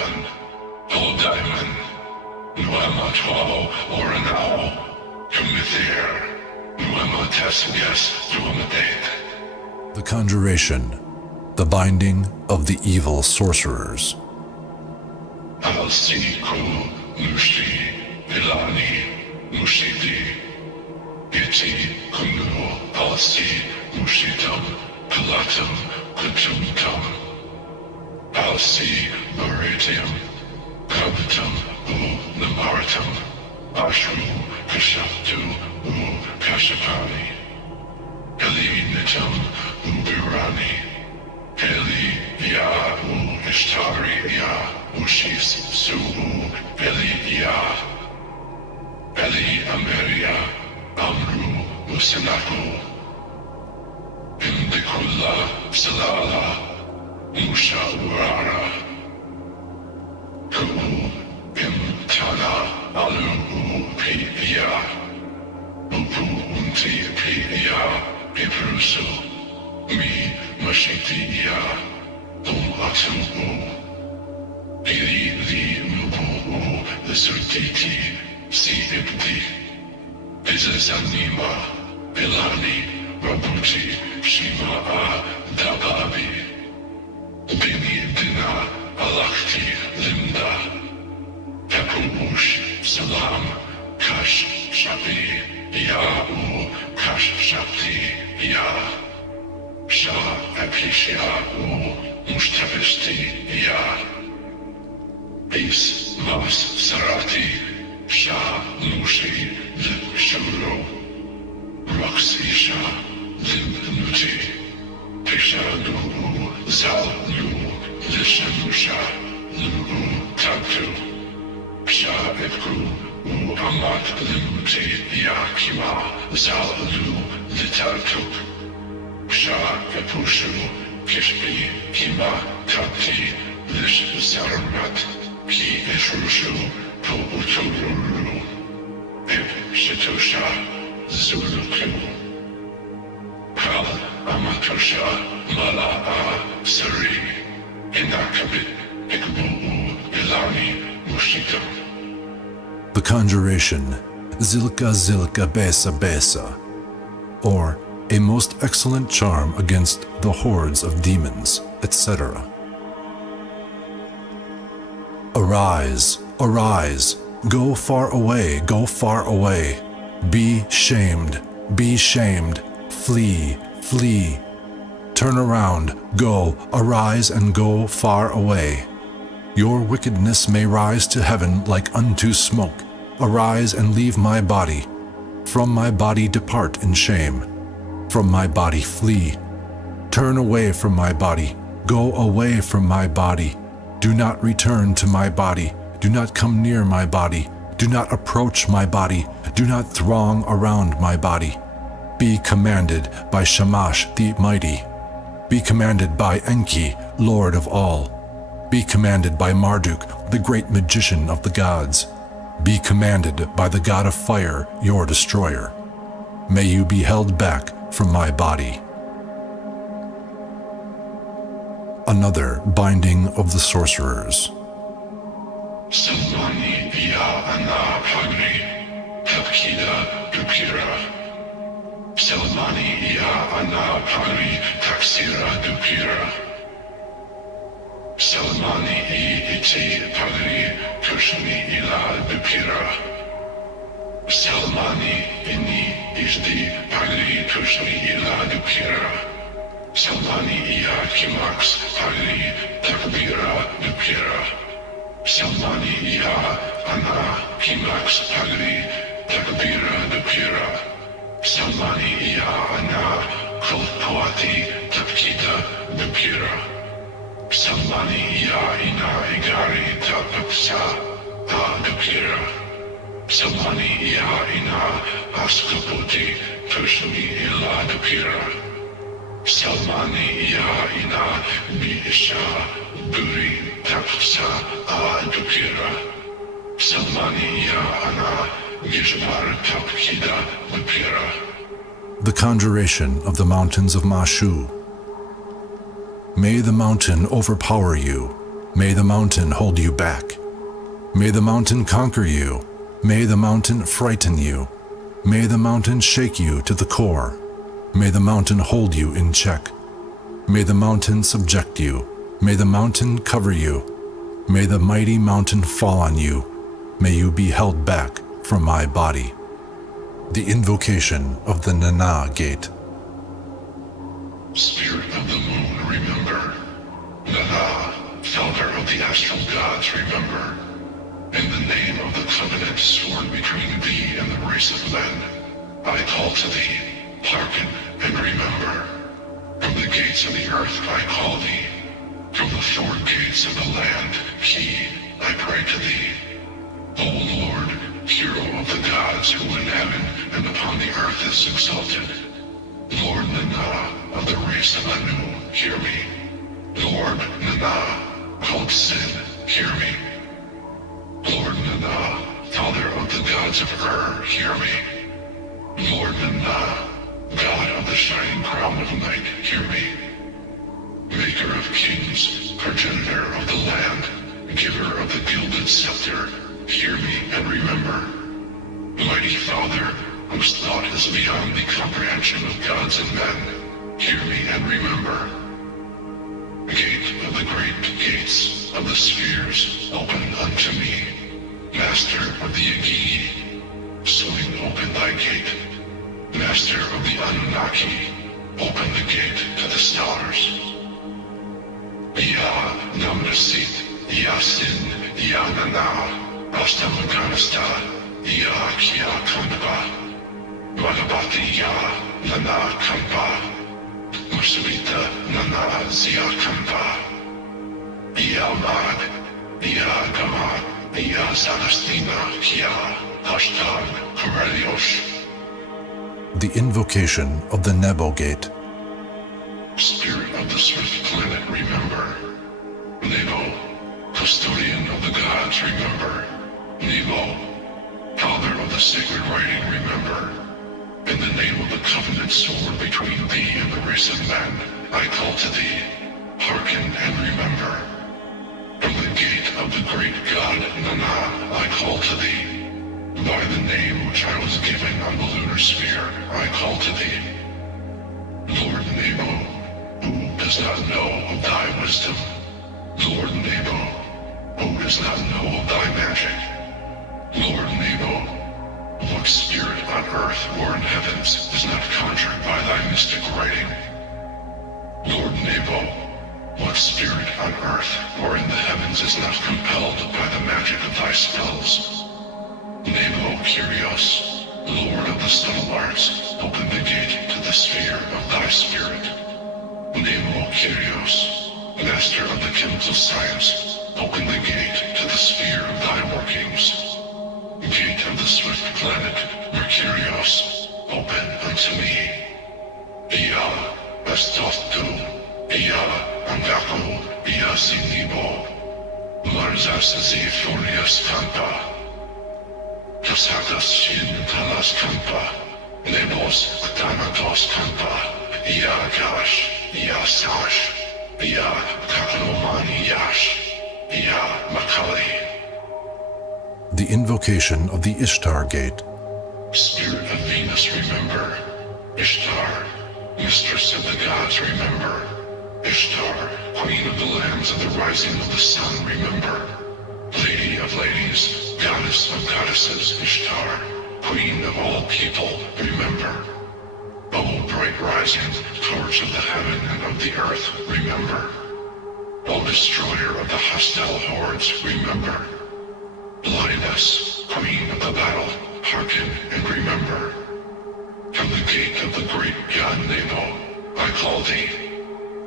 Diamond, Paul Diamond, Nuema Twao Oranao, Comithir, Nuema Tessigas Duamadate. The Conjuration, the Binding of the Evil Sorcerers. Alsiku, Nushi, Ilani, Nushidi, Iti, Kunu, Alsi, Mushitam, Palatum, Kutumtum, Alsi, Baratium, Kabutum, Namaratum, Ashru, Kashaptu, Kashapani, Elinitum, Ubirani, Eli, Ya, Ishtari, Ya, Ushis, Su'u, Eli, Ya, Eli, Ameria, Amru, Usanaku, Indikula, Salala, Musha, Urara, Ku'u, Imtana, Alu, Pia, Upu, Unti, Pia, Iprusu, Mi, Mashiti, Ya, Atu, Ili, Li, Mubu, the Surditi, Si, Ibti, Bizazanima, Bilani, Rabuti, Shima, Dababi, Bini, Dina, Alakti, Linda, Pepuush, Salam, Kash, Shabi, Ya'u, Kash, Shakti, Ya, Shah, Apisha'u, Mushtabisti, Ya, Is, Mas, Sarati, Shah, Mushi, Lib, Shuro, Rux, Isha, Lim, Nuti, Pisha, Lu'u, Zal, Lu, Lishanusha, Lu'u, Tabtu, Shah, Ibku, Amat, Limuti, Yakima, Zal, Lu, Litatuk, Shah, Epushu, Kishbi, Kima, Tabti, Lish, Zarmat, Ki, Ishrushu, Pu'utururu, Ip, Shitusha, Zuluku, Kal, Amatusha, Mala'a, Sari, Inakabit, Ikbu'u, Ilani, Mushita. The Conjuration, Zilka Zilka Besa Besa, or a most excellent charm against the hordes of demons, etc. Arise, arise, go far away, be shamed, flee, flee. Turn around, go, arise and go far away. Your wickedness may rise to heaven like unto smoke. Arise and leave my body. From my body depart in shame. From my body flee. Turn away from my body. Go away from my body. Do not return to my body. Do not come near my body. Do not approach my body. Do not throng around my body. Be commanded by Shamash the Mighty. Be commanded by Enki, Lord of all. Be commanded by Marduk, the great magician of the gods. Be commanded by the god of fire, your destroyer. May you be held back from my body. Another binding of the sorcerers. Salmani via ana pagri, tapkida dupira. Salmani via ana pagri, taksira dupira. Salmani iti pagri, kushni ila dupira. Salmani inni isdi pagri, kushni ila dupira. Salmani iya kimax pagri, takbira dupira. Salmani iya ana kimax pagri, takbira dupira. Salmani iya ana kulpawati tapkita dupira. Salmani iya ina igari tapaksa dupira. Salmani iya ina askaputi tushmi ila dupira. Salmani iya ina biisha buri tapsa dupira. Salmani iya ana gishmar tapkida dupira. The Conjuration of the Mountains of Mashu. May the mountain overpower you. May the mountain hold you back. May the mountain conquer you. May the mountain frighten you. May the mountain shake you to the core. May the mountain hold you in check. May the mountain subject you. May the mountain cover you. May the mighty mountain fall on you. May you be held back from my body. The Invocation of the Nana Gate. Spirit of the moon, remember. Nana, founder of the astral gods, remember. In the name of the covenant sworn between thee and the race of men, I call to thee, hearken and remember. From the gates of the earth I call thee. From the sword gates of the land, key, I pray to thee. O Lord, hero of the gods who in heaven and upon the earth is exalted. Lord Nana of the race of Anew, hear me. Lord Nana, called Sin, hear me. Lord Nana, father of the gods of hear me. Lord Nana, God of the shining crown of night, hear me. Maker of kings, progenitor of the land, giver of the gilded scepter, hear me and remember. Mighty Father, whose thought is beyond the comprehension of gods and men, hear me and remember. Gate of the great gates of the spheres, open unto me. Master of the Agigi, swing open thy gate. Master of the Anunnaki, open the gate to the stars. Ya Namnasit, Ya Sin, Ya Nana, Astamakanasta, Ya Kia Kanpa, Magabati Ya Nana Kampa, Musubita Nana Zia Kampa, Ya Mag, Ya Gama, Ya Zagastina Kia, Hashtag Corelios. The Invocation of the Nebo Gate. Spirit of the swift planet, remember. Nebo, custodian of the gods, remember. Nebo, father of the sacred writing, remember. In the name of the covenant sworn between thee and the race of men, I call to thee, hearken and remember. From the gate of the great god Nana, I call to thee. By the name which I was given on the lunar sphere, I call to thee. Lord Nebo, who does not know of thy wisdom? Lord Nebo, who does not know of thy magic? Lord Nebo, what spirit on earth or in heavens is not conjured by thy mystic writing? Lord Nebo, what spirit on earth or in the heavens is not compelled by the magic of thy spells? Nebo Kyrios, Lord of the subtle arts, open the gate to the sphere of thy spirit. Nebo Kyrios, master of the chemical science, open the gate to the sphere of thy workings. Gate of the swift planet, Mercurios, open unto me. Ia Estoftu, Ia Angaku, Ia Sinibo, Marzas Zephyrius Kampa. Kasakas Shin Talas Kampa, Nebos Damatos Kampa, Ia Gash, Ia Sash, Ia Kakalomani Yash, Ia Makali. The Invocation of the Ishtar Gate. Spirit of Venus, remember. Ishtar, mistress of the gods, remember. Ishtar, queen of the lands of the rising of the sun, remember. Lady of ladies, goddess of goddesses, Ishtar, queen of all people, remember. O bright rising, torch of the heaven and of the earth, remember. O destroyer of the hostile hordes, remember. Blindness, queen of the battle, hearken and remember. From the gate of the great god Nebo, I call thee.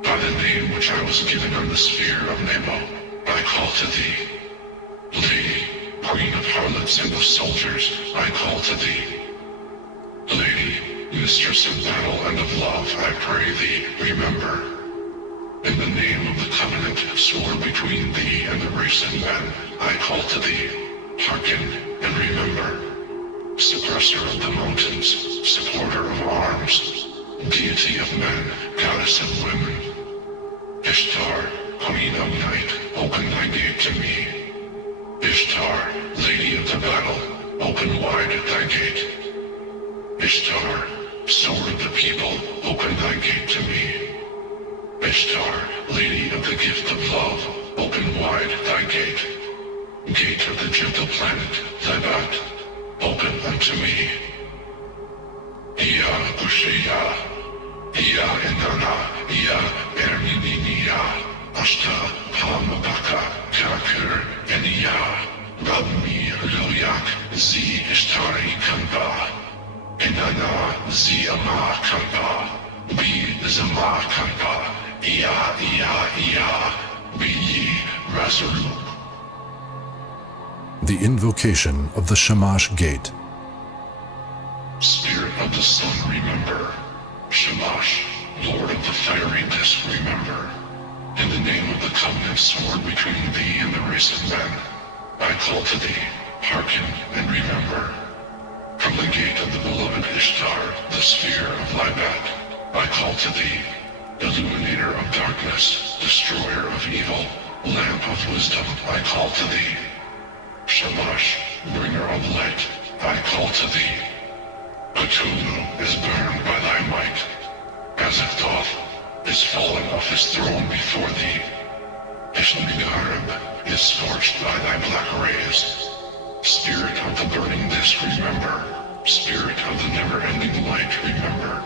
By the name which I was given on the sphere of Nebo, I call to thee. Lady, queen of harlots and of soldiers, I call to thee. Lady, mistress of battle and of love, I pray thee, remember. In the name of the covenant sworn between thee and the race of men, I call to thee, hearken and remember. Suppressor of the mountains, supporter of arms, deity of men, goddess of women. Ishtar, Queen of Night, open thy gate to me. Ishtar, Lady of the Battle, open wide thy gate. Ishtar, Sword of the People, open thy gate to me. Ishtar, Lady of the Gift of Love, open wide thy gate. Gate of the gentle planet, Lebat, open unto me. Ia Ushiya, Ia Inanna, Ia Ermininia, Ashta Palmabaka, Kakur, Enia, Rabmi Loyak, Zi Ishtari Kanba, Inanna Zi Ama Kanba, Bi Zama Kanba, Ia, Bi Razuru. The Invocation of the Shamash Gate. Spirit of the Sun, remember. Shamash, Lord of the Fiery Disk, remember. In the name of the covenant sword between thee and the race of men, I call to thee, hearken and remember. From the gate of the beloved Ishtar, the sphere of Libat, I call to thee, illuminator of darkness, destroyer of evil, lamp of wisdom, I call to thee. Shamash, bringer of light, I call to thee. Cthulhu is burned by thy might, as if Thoth is fallen off his throne before thee. Ishnigarib is scorched by thy black rays. Spirit of the burning disk, remember. Spirit of the never-ending light, remember.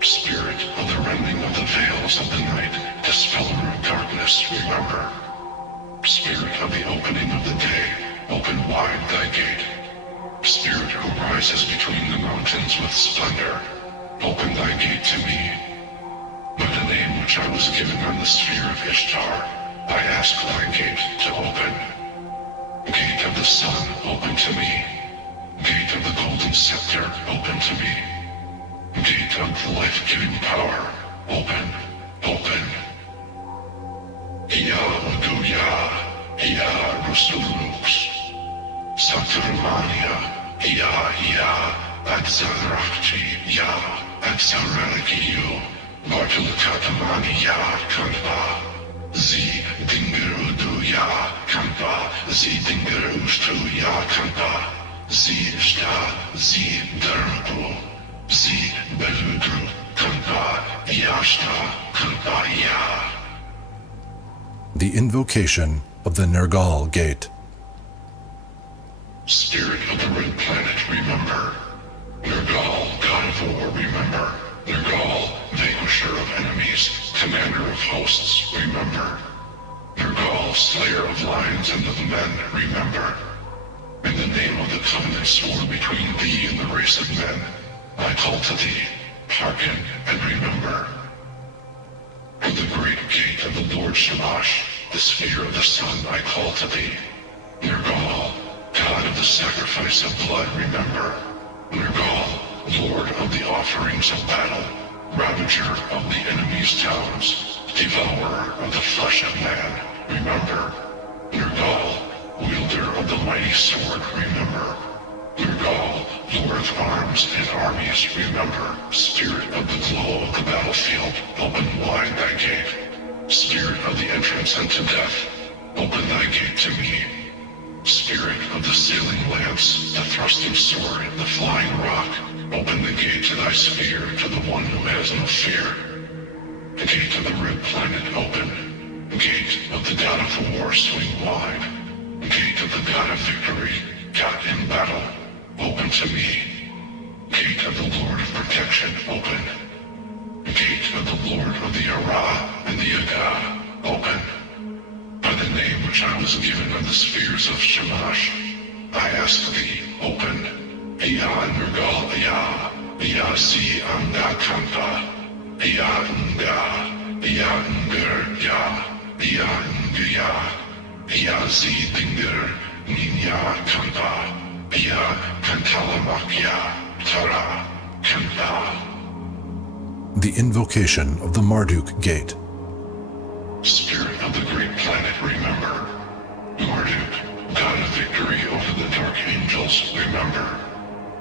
Spirit of the rending of the veils of the night, dispeller of darkness, remember. Spirit of the opening of the day, open wide thy gate. Spirit who rises between the mountains with splendor, open thy gate to me. By the name which I was given on the sphere of Ishtar, I ask thy gate to open. Gate of the sun, open to me. Gate of the golden scepter, open to me. Gate of the life-giving power, open, open. Ia Uduya, Ia Rusulux. Saturmania, Ia, Adzalrakti, Ya, Adzalrakiyu, Bartulakatamani, Ya, Kanpa, Zi Dingerudu, Ya, Kanpa, Zi Dingerustu, Ya, Kanpa, Zi Ishta, Zi Derbu, Zi Beludru, Kanpa, Yashta, Kanpa, Ya. The Invocation of the Nergal Gate. Spirit of the Red Planet, remember. Nergal, God of War, remember. Nergal, Vanquisher of Enemies, Commander of Hosts, remember. Nergal, Slayer of Lions and of Men, remember. In the name of the covenant sword between thee and the race of men, I call to thee, hearken and remember. From the great gate of the Lord Shamash, the sphere of the sun, I call to thee. Nergal, God of the sacrifice of blood, remember. Nergal, Lord of the offerings of battle, Ravager of the enemy's towns, Devourer of the flesh of man, remember. Nergal, Wielder of the mighty sword, remember. Nergal, Lord of arms and armies, remember. Spirit of the glow of the battlefield, open wide thy gate. Spirit of the entrance unto death, open thy gate to me. Spirit of the sailing lance, the thrusting sword, the flying rock, open the gate to thy sphere to the one who has no fear. The gate of the red planet, open. Gate of the god of war, swing wide. Gate of the god of victory, God in battle, open to me. Gate of the Lord of protection, open. Gate of the Lord of the Ara and the Aga, open. By the name which I was given on the spheres of Shamash, I ask thee, open. Ia Nergal Ia, Ia Si Anga Kampa, Ia Nga, Ia Nger Ya, Ia Ngya, Ia Zi Dinger, Ninya Kampa, Ia Kantalamakya, Tara, Kampa. The Invocation of the Marduk Gate. Spirit of the great planet, remember. Marduk, God of victory over the dark angels, remember.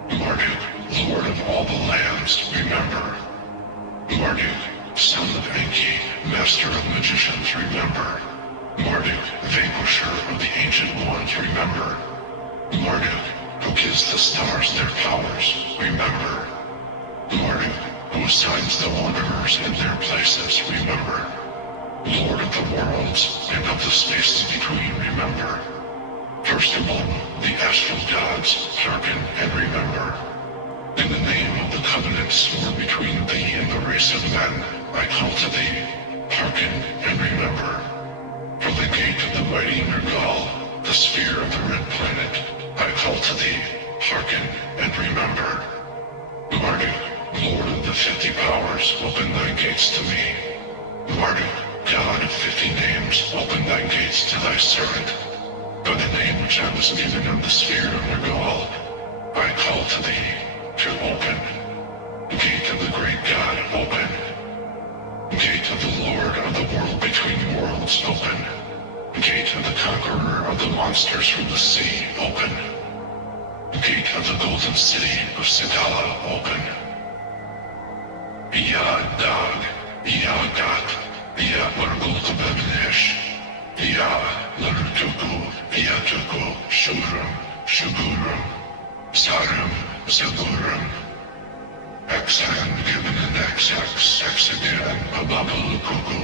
Marduk, Lord of all the lands, remember. Marduk, son of Enki, master of magicians, remember. Marduk, vanquisher of the ancient ones, remember. Marduk, who gives the stars their powers, remember. Marduk, who assigns the wanderers in their places, remember. Lord of the worlds and of the spaces between, remember. First among the astral gods, hearken and remember. In the name of the covenant sworn between thee and the race of men, I call to thee, hearken and remember. From the gate of the mighty Nergal, the sphere of the red planet, I call to thee, hearken and remember. Marduk, Lord of the 50 powers, open thy gates to me. Marduk, God of 50 names, open thy gates to thy servant. By the name which I was given on the sphere of Nergal, I call to thee, to open. Gate of the great God, open. Gate of the Lord of the world between worlds, open. Gate of the conqueror of the monsters from the sea, open. Gate of the golden city of Sagala, open. Iya Dag, Iya Gat, Iya Margulta Bebnesh, Iya Larutuku, Iya Tuku, Shuram, Shuguram, Sarum, Saguram. X hand given an XX, X again, Ababalukuku.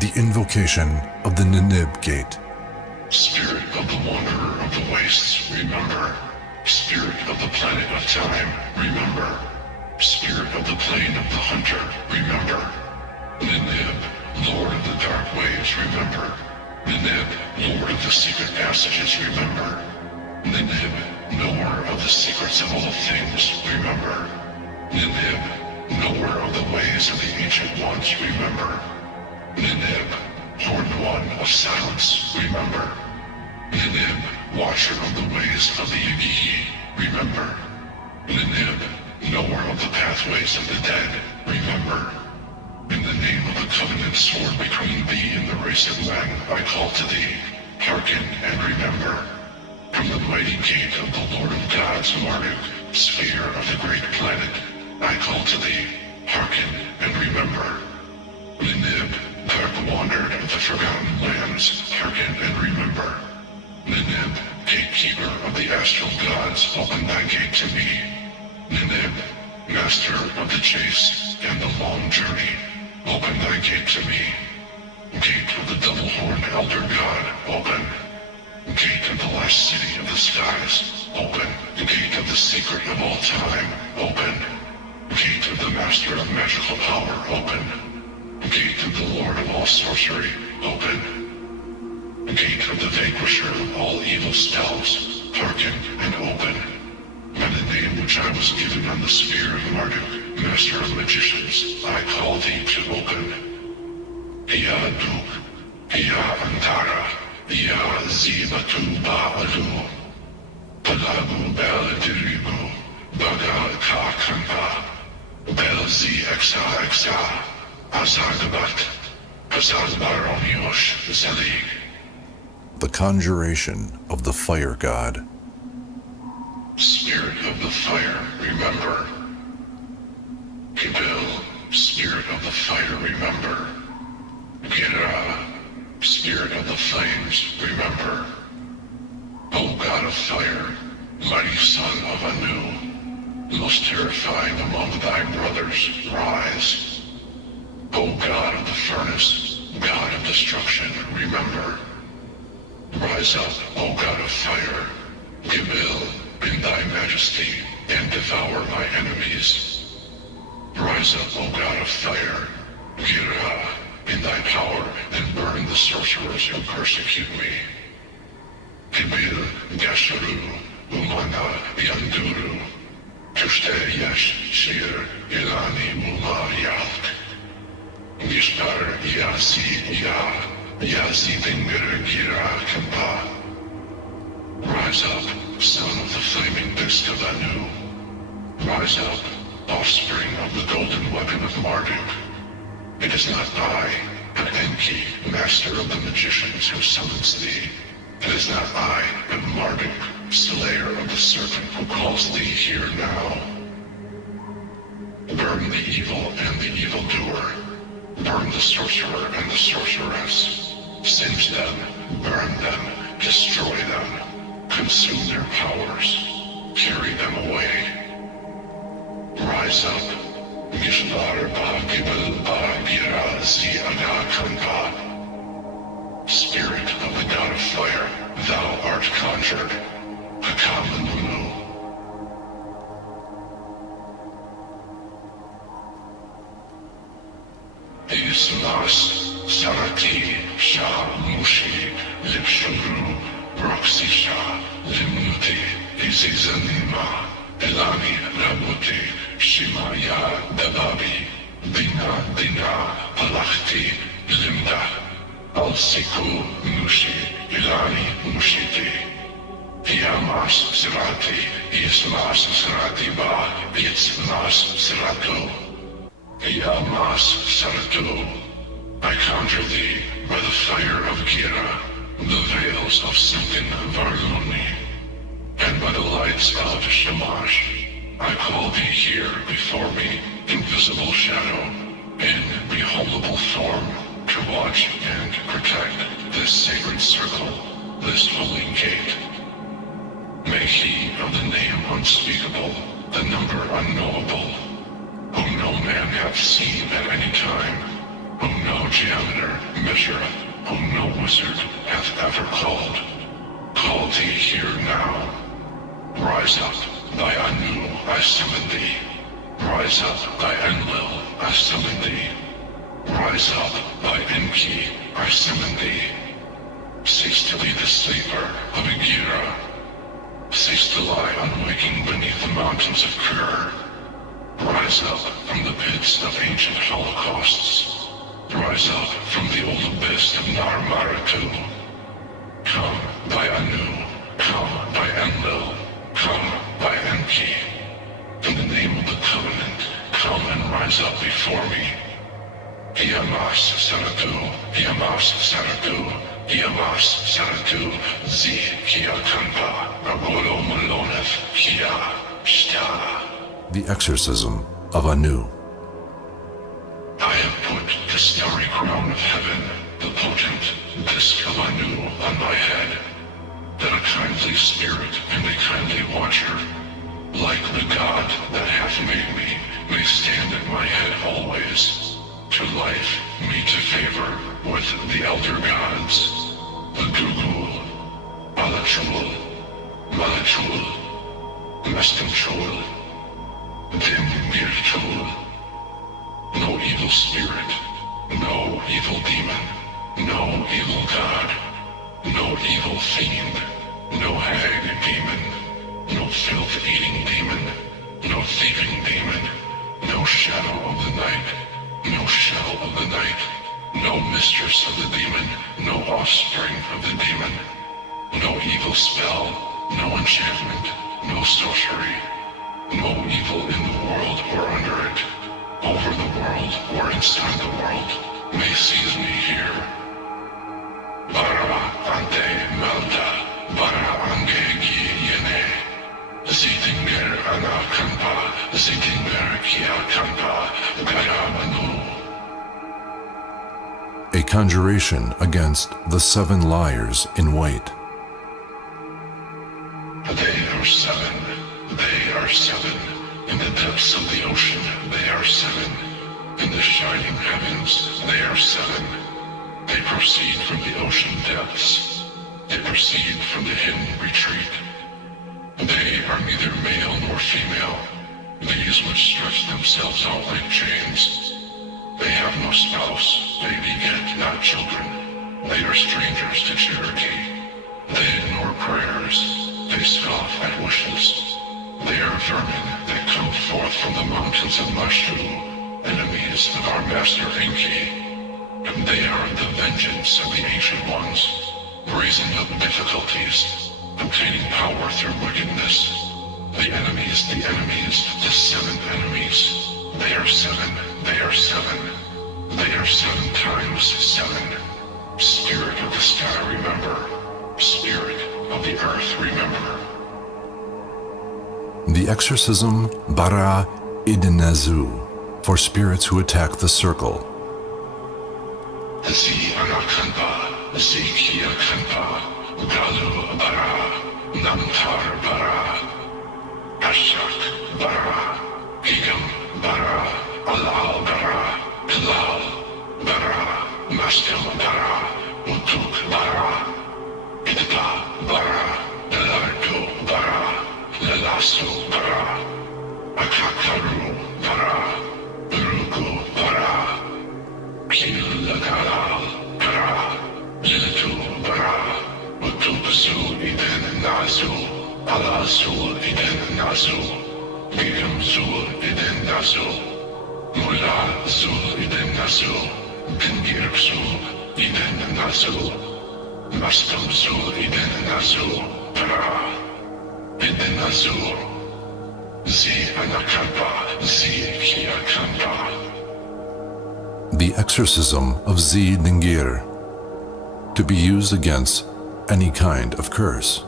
The Invocation of the Ninib Gate. Spirit of the wanderer of the wastes, remember. Spirit of the planet of time, remember. Spirit of the plane of the hunter, remember. Ninib, Lord of the dark waves, remember. Ninib, Lord of the secret passages, remember. Ninib, knower of the secrets of all things, remember. Ninib, knower of the ways of the ancient ones, remember. Ninib, horned one of silence, remember. Ninib, watcher of the ways of the Yagi, remember. Ninib, knower of the pathways of the dead, remember. In the name of the covenant sworn between thee and the race of men, I call to thee, hearken and remember. From the mighty gate of the Lord of Gods, Marduk, sphere of the great planet, I call to thee, hearken and remember. Ninib, dark wandered of the forgotten lands, hearken and remember. Ninib, gatekeeper of the astral gods, open thy gate to me. Ninib, master of the chase and the long journey, open thy gate to me. Gate of the double-horned elder god, open. Gate of the last city of the skies, open. Gate of the secret of all time, open. Gate of the master of magical power, open. Gate of the lord of all sorcery, open. Gate of the vanquisher of all evil spells, hearken and open. By the name which I was given on the sphere of Marduk, master of magicians, I call thee to open. Iya Duk, Iya Antara, Iya Zibatu Ba'adu, Palagu Baladirigu, Baga Ka Kampa, Belzi Exa Exa, Azagabat, Azagbaroniosh Zelig. The Conjuration of the Fire God. Spirit of the fire, remember. Kibil, spirit of the fire, remember. Gira, spirit of the flames, remember. O God of fire, mighty son of Anew, most terrifying among thy brothers, rise. O God of the furnace, God of destruction, remember. Rise up, O God of fire, Gibil, in thy majesty, and devour my enemies. Rise up, O God of fire, Gira, in thy power, and burn the sorcerers who persecute me. Gibil, Gasharu, Umana, Yanduru, Tushte Yesh, Shir, Ilani, Mula, Yalk. Gishtar, Yasi, Ya, Yasi, Dinger, Gira, Kampa. Rise up, son of the flaming disk of Anew. Rise up, offspring of the golden weapon of Marduk. It is not I, but Enki, master of the magicians, who summons thee. It is not I, but Marduk, slayer of the serpent, who calls thee here now. Burn the evil and the evildoer. Burn the sorcerer and the sorceress. Singe them, burn them, destroy them. Consume their powers. Carry them away. Rise up. Gishlar ba gibel ba gira zi aga kanpa. Spirit of the god of fire, thou art conjured. Hakamanunu. Islas, Sarati, Shah, Mushi, Lipshuru, Roxisha, Limnuti, Izizanima, Elani, Ramuti, Shimaya, Dababi, Dina, Palachti, Limda, Alsiku, Mushi, Ilani, Mushiti, Piamas, Sirati, Islas, Sirati Ba, Itzlas, Siratu. Yamas Saratu, I conjure thee by the fire of Kira, the veils of sunken Varluni, and by the lights of Shamash, I call thee here before me, invisible shadow, in beholdable form, to watch and protect this sacred circle, this holy gate. May he of the name unspeakable, the number unknowable, whom no man hath seen at any time, whom no geometer measureth, whom no wizard hath ever called. Call thee here now. Rise up, thy Anew, I summon thee. Rise up, thy Enlil, I summon thee. Rise up, thy Enki, I summon thee. Cease to be the sleeper of Igira. Cease to lie unwaking beneath the mountains of Kur. Rise up from the pits of ancient holocausts. Rise up from the old abyss of Narmaratu. Come by Anew, come by Enlil, come by Enki. In the name of the covenant, come and rise up before me. Yamas Saratu, Yamas Saratu, Yamas Saratu, Zi Kia Kanpa, Ragolo Maloneth, Kia, Shta. The Exorcism of Anew. I have put the starry crown of heaven, the potent disk of Anew, on my head, that a kindly spirit and a kindly watcher, like the God that hath made me, may stand at my head always, to life me to favor with the elder gods, the Gugul, Alachul, Malachul, Mestamchul, Dim Mirtul. No evil spirit, no evil demon, no evil god, no evil fiend, no hag demon, no filth-eating demon, no thieving demon, no shadow of the night, no shell of the night, no mistress of the demon, no offspring of the demon, no evil spell, no enchantment, no sorcery, no evil in the world or under it, over the world or inside the world, may seize me here. Bara ante melda, bara ange gi yene, zitinger ana kanpa, zitinger kia kanpa, garamanu. A conjuration against the 7 liars in white. They are 7. They are 7. In the depths of the ocean, they are 7. In the shining heavens, they are 7. They proceed from the ocean depths. They proceed from the hidden retreat. They are neither male nor female, these which stretch themselves out like chains. They have no spouse, they beget not children. They are strangers to charity. They ignore prayers. They scoff at wishes. They are vermin that come forth from the mountains of Mashu, enemies of our master Enki. And they are the vengeance of the ancient ones, raising up difficulties, obtaining power through wickedness. The enemies, the 7 enemies. They are 7, they are 7. They are 7 times 7. Spirit of the sky, remember. Spirit of the earth, remember. The Exorcism Bara Idinezu, for spirits who attack the circle. Zi Anakanpa, Zi Kia Kanpa, Galu Bara, Namtar Bara, Ashak Bara, Gigam Bara, Alal Bara, Pilal Bara, Mastel Bara, Utuk Bara, Idba Bara, Lalardo Bara, Lalasu Bara, Akakaru Bara, Urugu Bara, Kilagaral Bara, Lilitu Bara, Utubasu Iden Nazu, Alazul Iden Nazu, Gigam Zul Iden Nazu, Mula Zul Iden Nazu, Dingir Zul Iden Nazu, Mastam Zul Iden Nazu, Bara, Iden Nazu, Zi Anakampa, Zi Kia Kampa. The Exorcism of Zi Dingir, to be used against any kind of curse.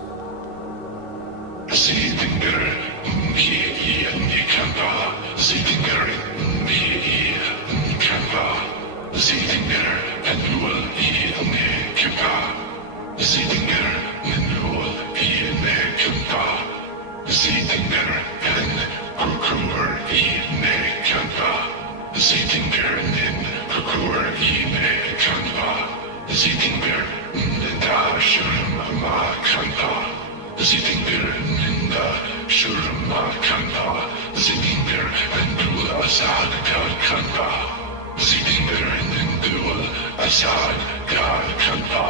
Zi Dingir, Ngi Nikampa, Zi Dingir, Ngi Nikampa, Zi Dingir, Anual Nikampa, Zi Dingir, Anual Nikampa, Zi Dingir, and Kukur Nikampa, Zi Dingir, Nin Kukur Nikampa, Zi Dingir, Ninda Shurim Ma Kampa, Zi Dingir, Ninda Shurim Ma Kampa, Zi Dingir, Andul Azad God Kampa, Zi Dingir, Nindul Azad God Kampa,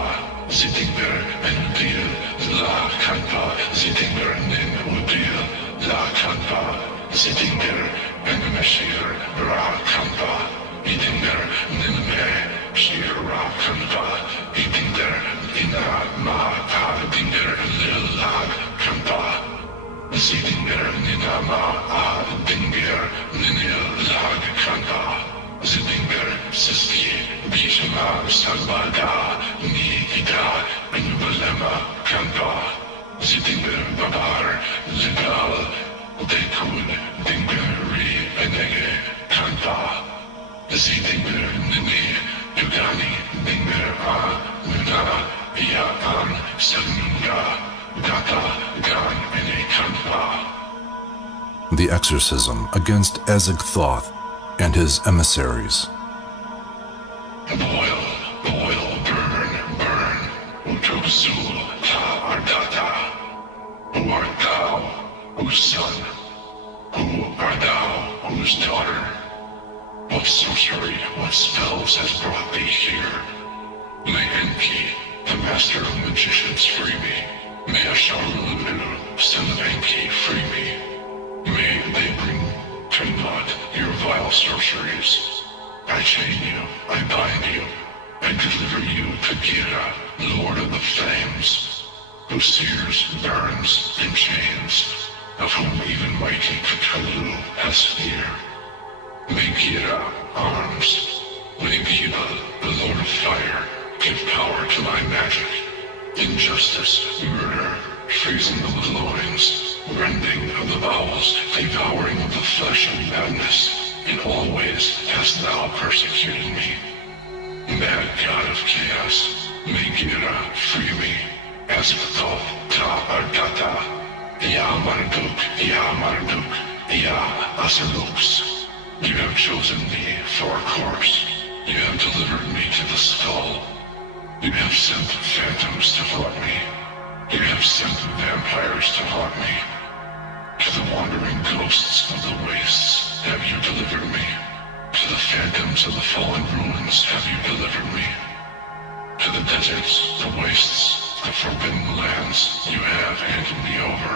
Zi Dingir, Andil La Kampa, Zi Dingir, Nin Udil La Kampa, Zi Dingir, and Meshir Ra Kampa, Idinger, Ninme, Shir Ra Kampa, Idinger, Ina Ma Ta Dinger, Lil Lag Kampa, Zidinger, Nina Ma A Dinger, Ninil Lag Kampa, Zidinger, Sisti, Bishama Salbada, Nikida, Inbalema Kampa, Zidinger Babar, Lidal, Dekun, Dingeri, Enege, Kampa, Zidinger, Nini, Dugani, Dinger, Nuna, Iaan, Sanunga, Gata, Gan, Ene, Kampa. The Exorcism against Ezek-Thoth and his emissaries. Boil, boil, burn, burn, Utopsul, Ta Ardata. Who art thou, whose son? Who art thou, whose daughter? What sorcery, what spells has brought thee here? May Enki, the master of magicians, free me. May Asharululu, son of Enki, free me. May they bring to naught your vile sorceries. I chain you, I bind you, I deliver you to Gira, lord of the flames, who sears, burns, and chains, of whom even mighty Cthulhu has fear. May Gira, arms, may Giba, the lord of fire, give power to my magic. Injustice, murder, freezing of the loins, rending of the bowels, devouring of the flesh and madness, in all ways hast thou persecuted me. Mad god of chaos, may Gira free me, as if Thoth Ta Ardata, Ya Marduk, Ya Marduk, Ya Asalux. You have chosen me for a corpse. You have delivered me to the skull. You have sent phantoms to haunt me. You have sent vampires to haunt me. To the wandering ghosts of the wastes have you delivered me. To the phantoms of the fallen ruins have you delivered me. To the deserts, the wastes, the forbidden lands you have handed me over.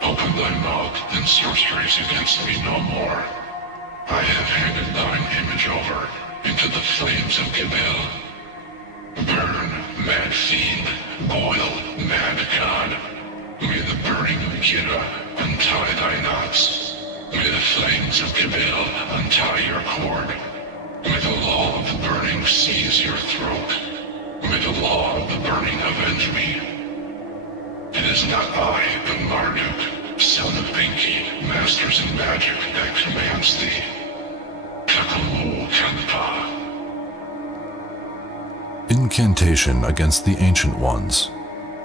Open thy mouth and sorceries against me no more. I have handed thine image over into the flames of Gebel. Burn, mad fiend, boil, mad god. May the burning of Gira untie thy knots. May the flames of Gebel untie your cord. May the law of the burning seize your throat. May the law of the burning avenge me. It is not I, but Marduk, son of Enki, masters in magic that commands thee. Kakamo Kanpa. Incantation against the Ancient Ones,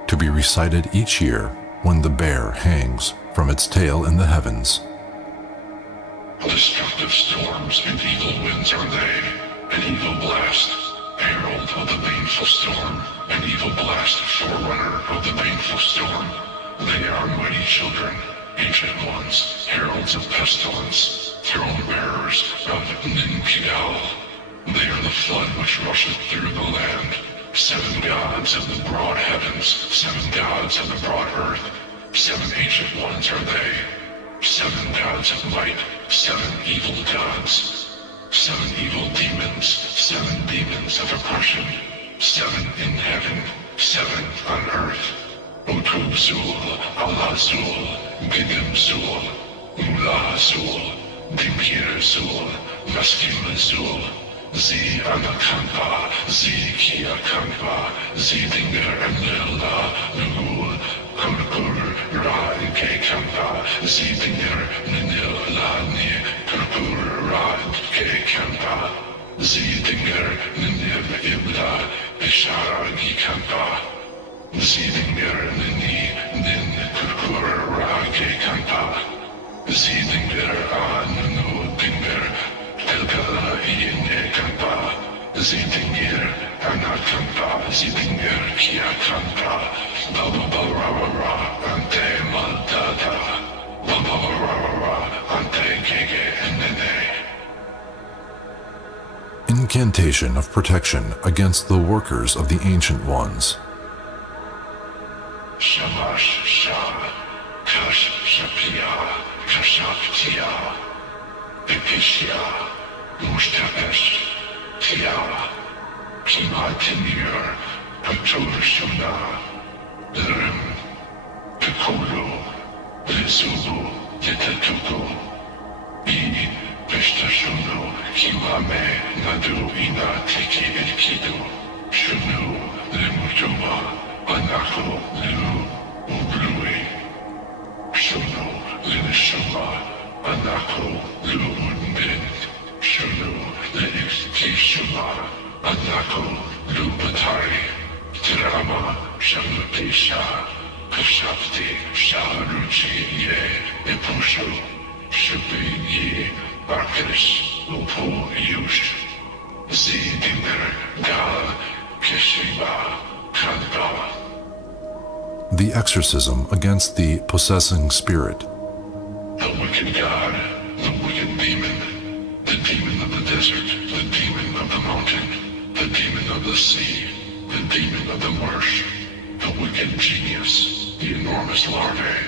to be recited each year when the bear hangs from its tail in the heavens. Destructive storms and evil winds are they, an evil blast, herald of the baneful storm, an evil blast, forerunner of the baneful storm. They are mighty children, ancient ones, heralds of pestilence, throne bearers of NECRONOMICON. They are the flood which rusheth through the land, 7 gods of the broad heavens, 7 gods of the broad earth, 7 ancient ones are they, 7 gods of might, 7 evil gods, 7 evil demons, 7 demons of oppression, 7 in heaven, 7 on earth. Otub Zul, Allah Zul, Gidem Zul, Mullah Zul, Dimpir Zul, Maskim Zul, Zi Anakampa, Zi Kia Kampa, Zi Dinger Emnella, Nugul, Kurkur, Ra Ke Kampa, Zi Dinger, Ninil Lani, Kurkur, Ra Ke Kampa, Zi Dinger, Ninil Ibla, Ishara Gi Kampa, Zi Dinger, Nini, Nin, Kurkur, Ra Ke Kampa, Zi Dinger, Nunu Dinger, Elkala Iene Kampa, Zidinger, Anakampa, Zidinger, Kia Kampa, Baba Barara, Ante Maldata, Baba Barara, Ante Kege Nene. Incantation of protection against the workers of the Ancient Ones. Shamash Shah, Kash Shapia, Kashaptia, Epishia, Mustapesh, Tia, Kimatinir, Paturshuna, Lim, Pikulu, Lizubu, Yetatuku, I, Pestashunu, Kimame, Nadu, Ina, Tiki, Ilkidu, Shunu, Limutuma, Anaku, Lilu, Ublui, Shunu, Linishuma, Anaku, Lumbin, Shunu, Linux, Kishuma, Anaku, Lubatari, Tirama, Shamapisha, Kashapti, Sharuchi, Ye, Ipushu, Shubi, Ye, Barkish, Upu, Yush, Zidinger, Gal, Kishiba, Kanba. The exorcism against the possessing spirit. The wicked god, the wicked demon, the demon of the desert, the demon of the mountain, the demon of the sea, the demon of the marsh, the wicked genius, the enormous larvae,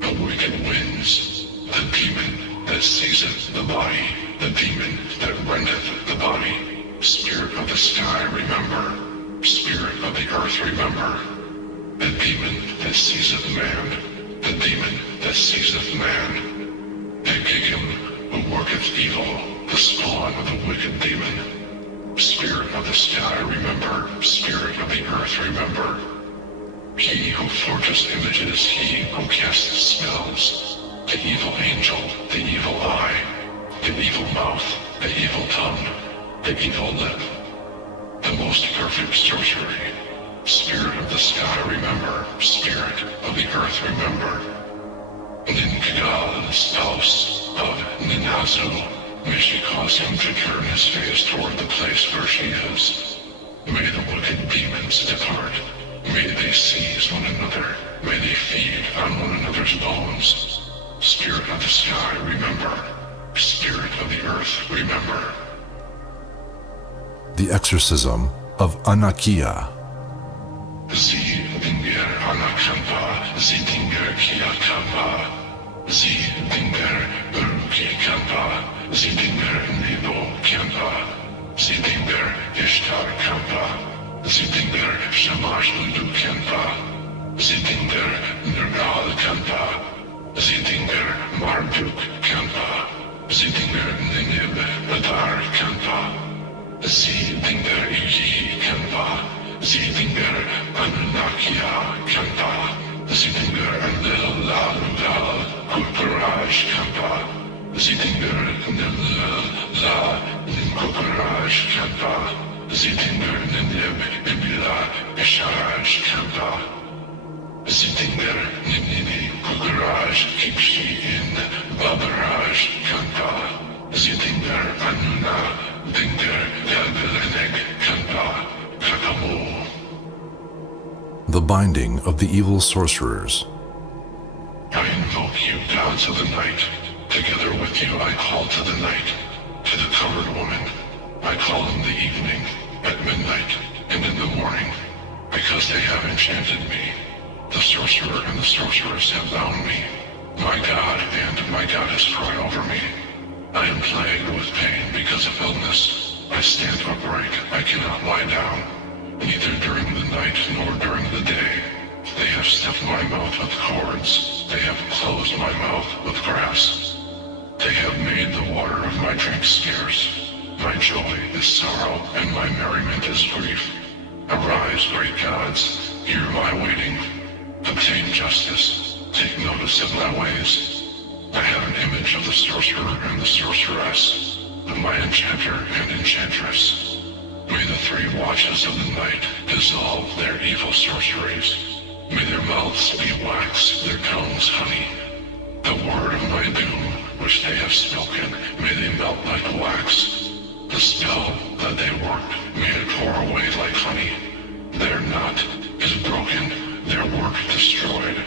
the wicked winds, the demon that seizeth the body, the demon that rendeth the body, spirit of the sky, remember, spirit of the earth, remember, the demon that seizeth man, the demon that seizeth man, Agigim, who worketh evil, the spawn of the wicked demon, spirit of the sky, remember, spirit of the earth, remember, he who forges images, he who casts spells, the evil angel, the evil eye, the evil mouth, the evil tongue, the evil lip, the most perfect sorcery, spirit of the sky, remember, spirit of the earth, remember, Ninkigal, the spouse of Ninazu, may she cause him to turn his face toward the place where she is. May the wicked demons depart. May they seize one another. May they feed on one another's bones. Spirit of the sky, remember. Spirit of the earth, remember. The exorcism of Anakia. Zidinger Anakampa, Zidinger Kiakampa, Zidinger Uruki Kampa, Zidinger Nebo Kampa, Zidinger Ishtar Kampa, Zidinger Shamash Ludu Kampa, Zidinger Nergal Kampa, Zidinger Marduk Kampa, Zidinger Ninib Badar Kampa, Zidinger Iyi Kampa, Zidinger Anunakia Kampa, Zidinger Anil Lalugal Courage Kampa, Zitinger La Courage Kampa, Zitinger Neb Ibila Esharaj Kampa, Zitinger Nini Courage Kipshi in Babaraj Kampa, Zitinger Anuna Dinger Galbelenek Kampa, Kakamu. The Binding of the Evil Sorcerers. I invoke you, gods of the night. Together with you I call to the night, to the covered woman. I call in the evening, at midnight, and in the morning, because they have enchanted me. The sorcerer and the sorceress have bound me. My god and my goddess cry over me. I am plagued with pain because of illness. I stand upright, I cannot lie down, neither during the night nor during the day. They have stuffed my mouth with cords. They have closed my mouth with grass. They have made the water of my drink scarce. My joy is sorrow, and my merriment is grief. Arise, great gods, hear my waiting. Obtain justice, take notice of my ways. I have an image of the sorcerer and the sorceress, of my enchanter and enchantress. May the three watches of the night dissolve their evil sorceries. May their mouths be wax, their tongues honey. The word of my doom, which they have spoken, may they melt like wax. The spell that they worked, may it pour away like honey. Their knot is broken, their work destroyed.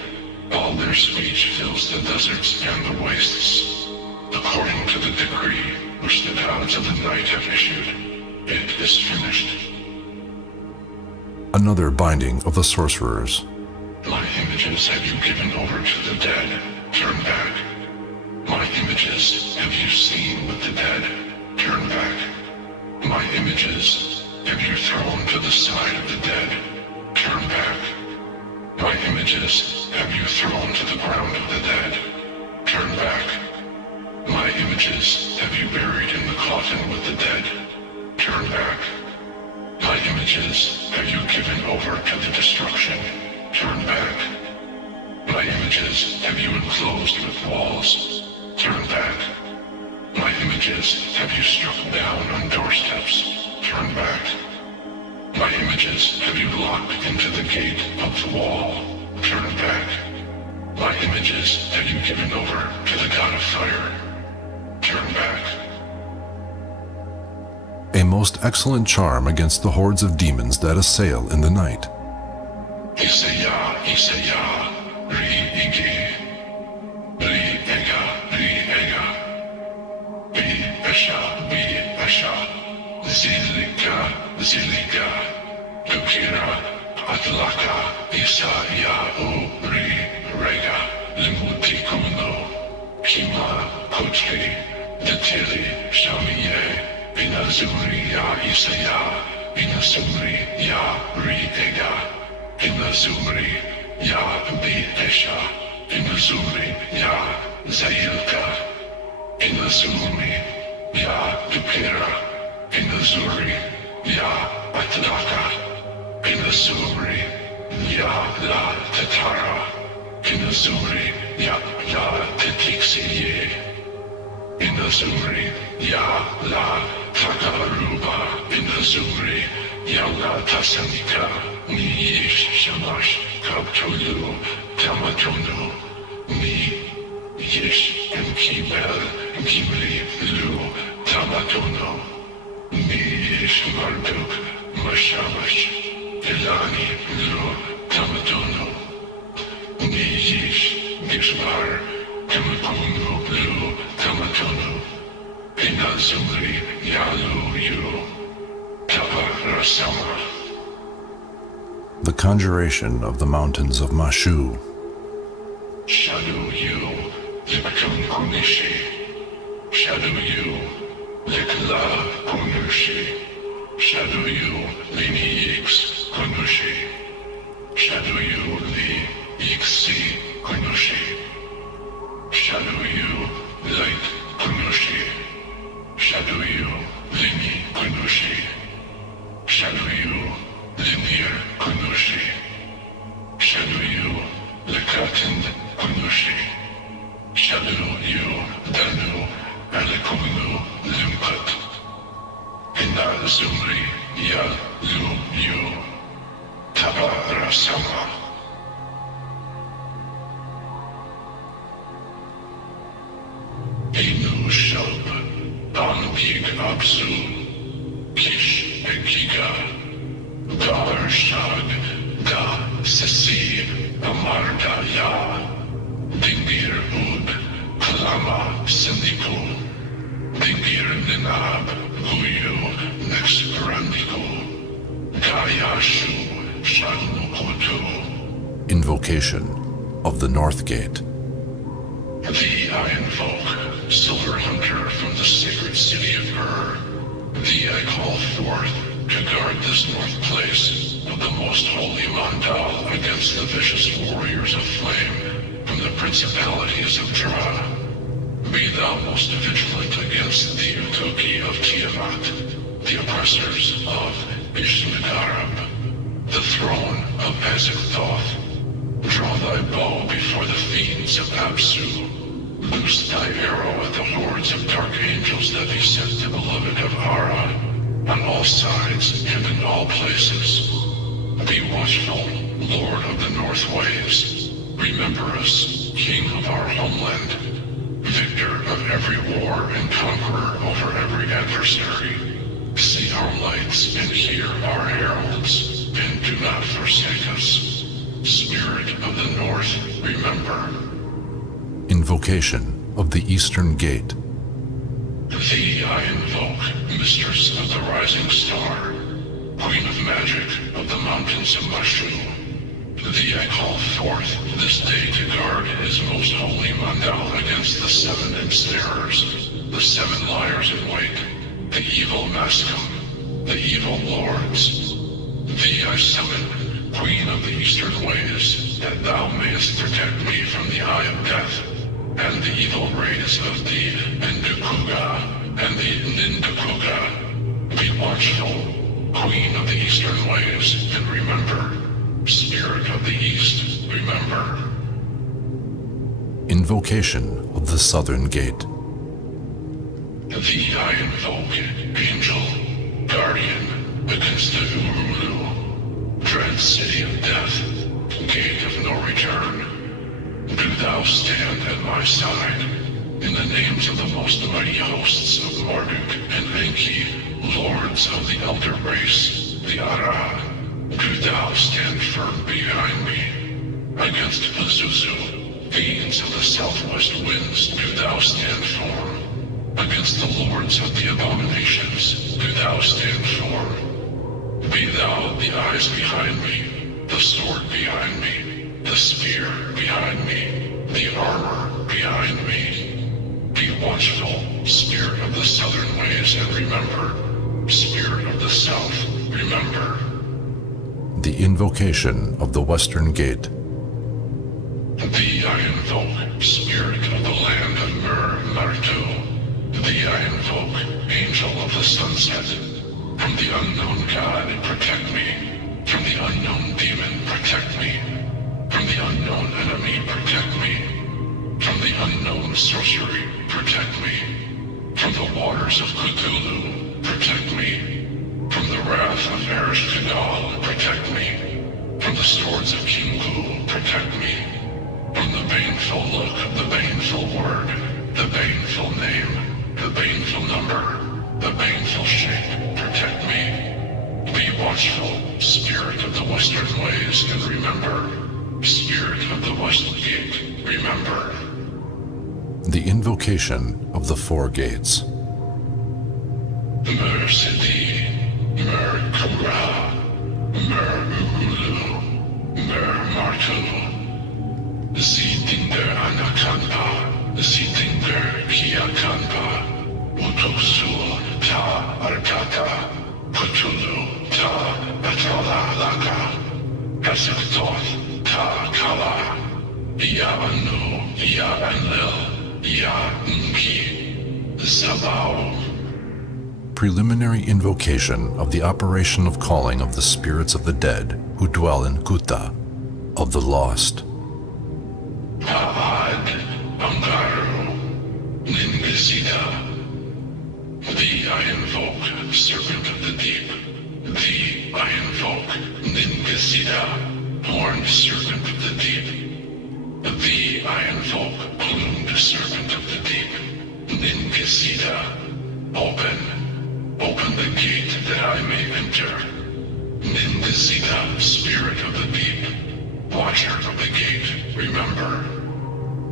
All their speech fills the deserts and the wastes. According to the decree which the gods of the night have issued, it is finished. Another binding of the sorcerers. My images have you given over to the dead. Turn back. My images have you seen with the dead. Turn back. My images have you thrown to the side of the dead. Turn back. My images have you thrown to the ground of the dead. Turn back. My images have you buried in the coffin with the dead. Turn back. My images have you given over to the destruction. Turn back. My images have you enclosed with walls. Turn back. My images have you struck down on doorsteps. Turn back. My images have you locked into the gate of the wall. Turn back. My images have you given over to the god of fire. Turn back. A most excellent charm against the hordes of demons that assail in the night. Isaya, Isaya, Ri-Igi, Ri-Ega, Ri-Ega, Bi-Esha, Bi-Esha, Zilika, Zilika, Dukira, Atlaka, Isaya, Ri-Rega, Limutikuno, Kima, Kotri, Datili, Shamiye, Binazuri, Ya Isaya, Binazuri, Ya Ri-Ega, Inazuri, Ya Bi-Esha, Inazuri, Ya Zailka, Inazuri, Ya Dukira, Inazuri, Ya Atlaka, Inazuri, Ya La Tatara, Inazuri, Ya La Tetixiye, Inazuri, Ya La Takaruba, Inazuri, Ya La Tasanika, Ni Shamash, Kaptulu, Tamatonu, Ni Yish, and Kibel, Kibli, Lu, Tamatono, Ni Yish, Marduk, Mashamash, Ilani, Lu, Tamatono, Ni Yish, Gishbar, Tamakunu, Lu, Tamatono, Inazuri, Yalu, Yu, Tapa Rasama. The Conjuration of the Mountains of Mashu. Shadow you, Lipton Kunishi. Shadow you, Likla Kunushi. Shadow you, Lini X Kunushi. Shadow you, Li Ixi Kunushi. Shadow you, Light Kunushi. Shadow you, Lini Kunushi. Shadow you, Linear Kunushi. Shadow you, Lekatind Kunushi. Shadow you, Absu, Kish Ekika, Gar Shag, Ga Sisi, Amarda Ya, Dingir Ud, Kalama Sindiku, Dingir Ninab, Guyu, Nex Randiku, Gayashu, Shanmukutu. Invocation of the North Gate. Thee I invoke, Silver Hunter from the sacred city of Ur. Thee I call forth to guard this north place of the most holy Mandal against the vicious warriors of flame from the principalities of Dra. Be thou most vigilant against the Utoki of Tiamat, the oppressors of Ishnagarab, the throne of Azathoth. Draw thy bow before the fiends of Absu. Loose thy arrow at the hordes of dark angels that be sent to the beloved of Ara, on all sides and in all places. Be watchful, Lord of the North Ways. Remember us, King of our homeland, victor of every war and conqueror over every adversary. See our lights and hear our heralds, and do not forsake us. Spirit of the North, remember. Invocation of the Eastern Gate. Thee I invoke, Mistress of the Rising Star, Queen of Magic of the Mountains of Mashu. Thee I call forth this day to guard his most holy Mandal against the seven ensnarers, the seven liars in wait, the evil Mascom, the evil lords. Thee I summon, Queen of the Eastern Ways, that thou mayest protect me from the eye of death, and the evil rays of the Ndukuga and the Nindukuga. Be watchful, Queen of the Eastern Ways, and remember, Spirit of the East, remember. Invocation of the Southern Gate. Thee I invoke, Angel, Guardian, against the Urulu, dread city of death, gate of no return. Do thou stand at my side, in the names of the most mighty hosts of Marduk and Enki, lords of the elder race, the Ara. Do thou stand firm behind me, against Pazuzu, fiends of the southwest winds. Do thou stand firm, against the lords of the abominations. Do thou stand firm. Be thou the eyes behind me, the sword behind me, the spear behind me, the armor behind me. Be watchful, Spirit of the Southern Ways, and remember, Spirit of the South, remember. The Invocation of the Western Gate. Thee I invoke, Spirit of the land of Martu. Thee I invoke, Angel of the Sunset. From the unknown God, protect me. From the unknown demon, protect me. From the unknown enemy, protect me. From the unknown sorcery, protect me. From the waters of Cthulhu, protect me. From the wrath of Ereshkigal, protect me. From the swords of Kingu, protect me. From the baneful look, the baneful word, the baneful name, the baneful number, the baneful shape, protect me. Be watchful, Spirit of the Western Ways, and remember, Spirit of the West Gate, remember. The Invocation of the Four Gates. Mer Sidi, Mer Kura, Mer Ugulu, Mer Martu, Zitinger Anakanpa, Zitinger Kiakanpa, Utosul Ta Artata, Cthulhu Ta Atala Laka, Azathoth Ta Kala, Ya Anu, Ya Enlil, Ya Nki, Zabao. Preliminary Invocation of the Operation of Calling of the Spirits of the Dead who dwell in Kuta, of the Lost. Paad, Angaru, Ningisida. Thee I invoke, Serpent of the Deep. Thee I invoke, Ningisida, Horned Serpent of the Deep. Thee I invoke, Plumed Serpent of the Deep. Ningisida, open, Ninkasita, spirit of the deep, watcher of the gate, remember.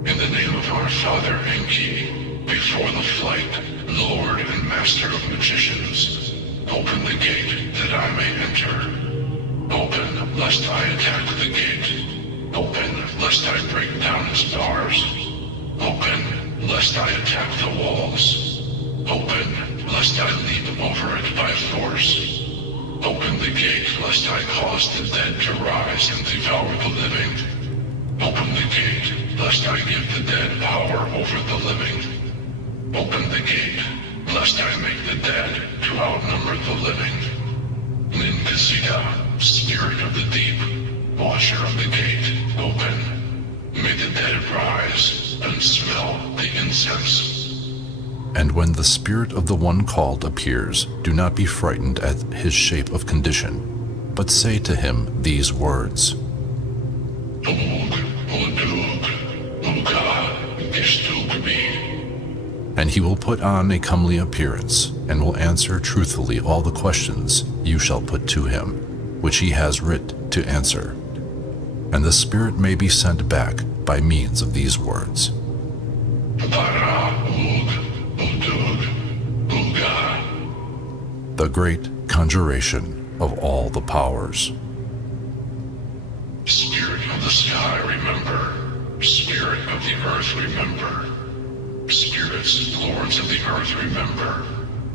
In the name of our Father Enki, before the flight, Lord and Master of Magicians, open the gate that I may enter. Open, lest I attack the gate. Open, lest I break down its bars. Open, lest I attack the walls. Open, lest I leap over it by force. Open the gate, lest I cause the dead to rise and devour the living. Open the gate, lest I give the dead power over the living. Open the gate, lest I make the dead to outnumber the living. Ninkasita, spirit of the deep, watcher of the gate, open. May the dead rise and smell the incense. And when the spirit of the one called appears, do not be frightened at his shape of condition, but say to him these words. And he will put on a comely appearance, and will answer truthfully all the questions you shall put to him, which he has writ to answer. And the spirit may be sent back by means of these words. The Great Conjuration of all the powers. Spirit of the sky, remember. Spirit of the earth, remember. Spirits, lords of the earth, remember.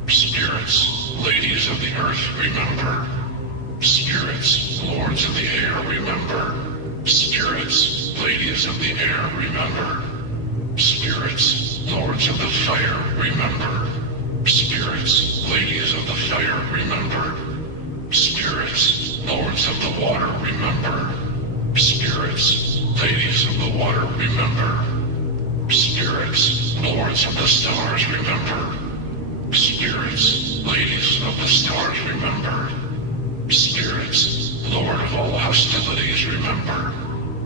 Spirits, ladies of the earth, remember. Spirits, lords of the air, remember. Spirits, ladies of the air, remember. Spirits, lords of the fire, remember. Spirits, ladies of the fire, remember. Spirits, lords of the water, remember. Spirits, ladies of the water, remember. Spirits, lords of the stars, remember. Spirits, ladies of the stars, remember. Spirits, lord of all hostilities, remember.